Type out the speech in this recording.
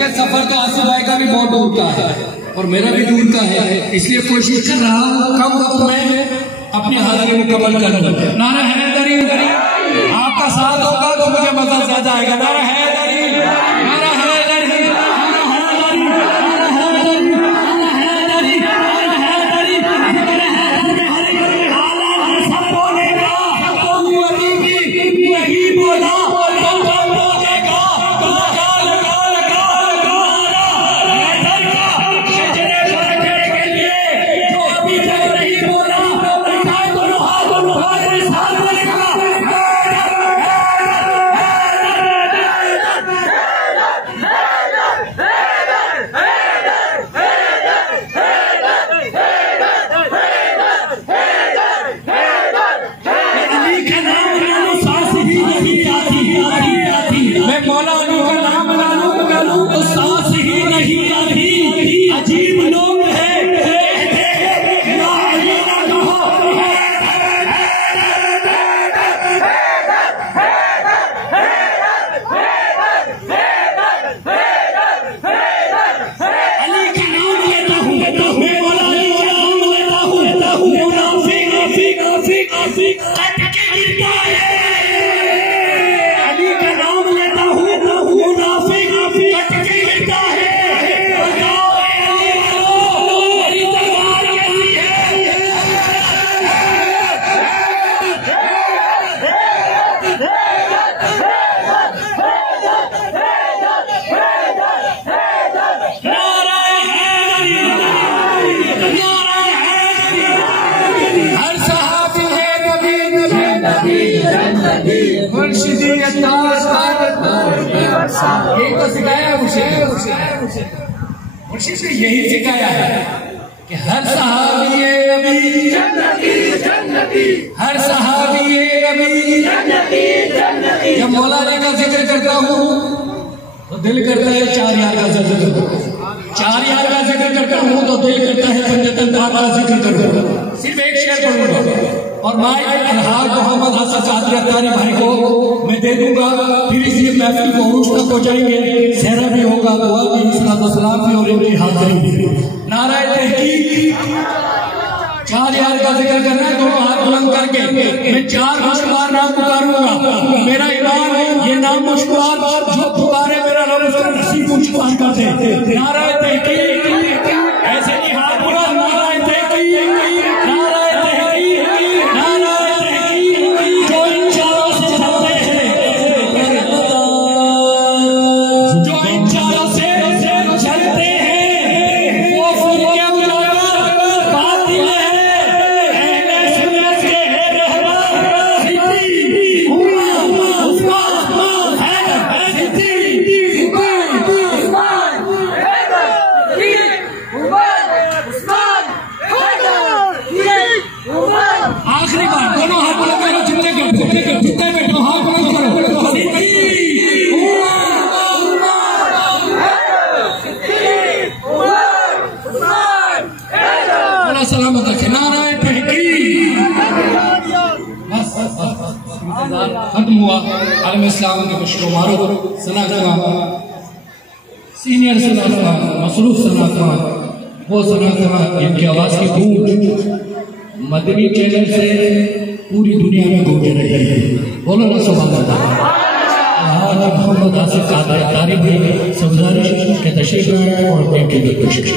लेकिन सफर तो आसिफ भाई का भी बहुत दूर का है और मेरा भी दूर का है, इसलिए कोशिश कर रहा हूँ कम वक्त में अपनी हाजिरी मुकम्मल कर लूं। नारा हैदरी, आपका साथ होगा तो मुझे मजा ज्यादा आएगा। नारा हैदरी, नारा हैदरी, नारा हैदरी, नारा हैदरी, नारा हैदरी, नारा हैदरी, सब बोलेगा, नहीं बोला अली का नाम लेता हूँ मुनाफिक कट के गिरता है। यही तो सिखाया मुर्शिद ने यही सिखाया है कि हर सहाबी नबी हर सहाबी नबी। जब मौलाना का जिक्र करता हूँ तो दिल करता है 4 यार का जिक्र करूँ, 4 यार का जिक्र करता हूँ तो दिल करता है 75 का जिक्र करूँ। सिर्फ एक शेर पढ़ूंगा और मैं अलहाज मोहम्मद हसन कादरी अत्तारी भाई को मैं दे दूंगा, फिर इसी महफिल को उरूज तक पहुंचाएंगे। सहरा भी होगा, दुआ भी, सलाम भी और इनकी हाजिरी भी। नारा तहकीक 4 यार का जिक्र करना है, दोनों हाथ बुलंद करके मैं 4 मुश्किल नाम पुकारूंगा। मेरा ईमान है ये नाम मुश्किल जो पुकारे मेरा रब उसका नसीब मुश्किल कर दे। नारा तहकीक ऐसे ही हाथ बुलंद, नारा तहकीक, नारा आखिरी बार दोनों हाथ बुलंद करो, जितने बैठो हाथ बुलंद करो। बड़ा सलामत रखे। नारा तहकीक बस खत्म हुआ। आलम इस्लाम के मुश्किल मारो सना सीनियर सना मसरूफ सना वो सना इनकी आवाज की गूंज मदनी चैनल से पूरी दुनिया में गूंज रही है। बोलो ना सुभान अल्लाह। आज मोहम्मद आसिफ कादरी अत्तारी भी सफारिश के तशरीफ और कोशिश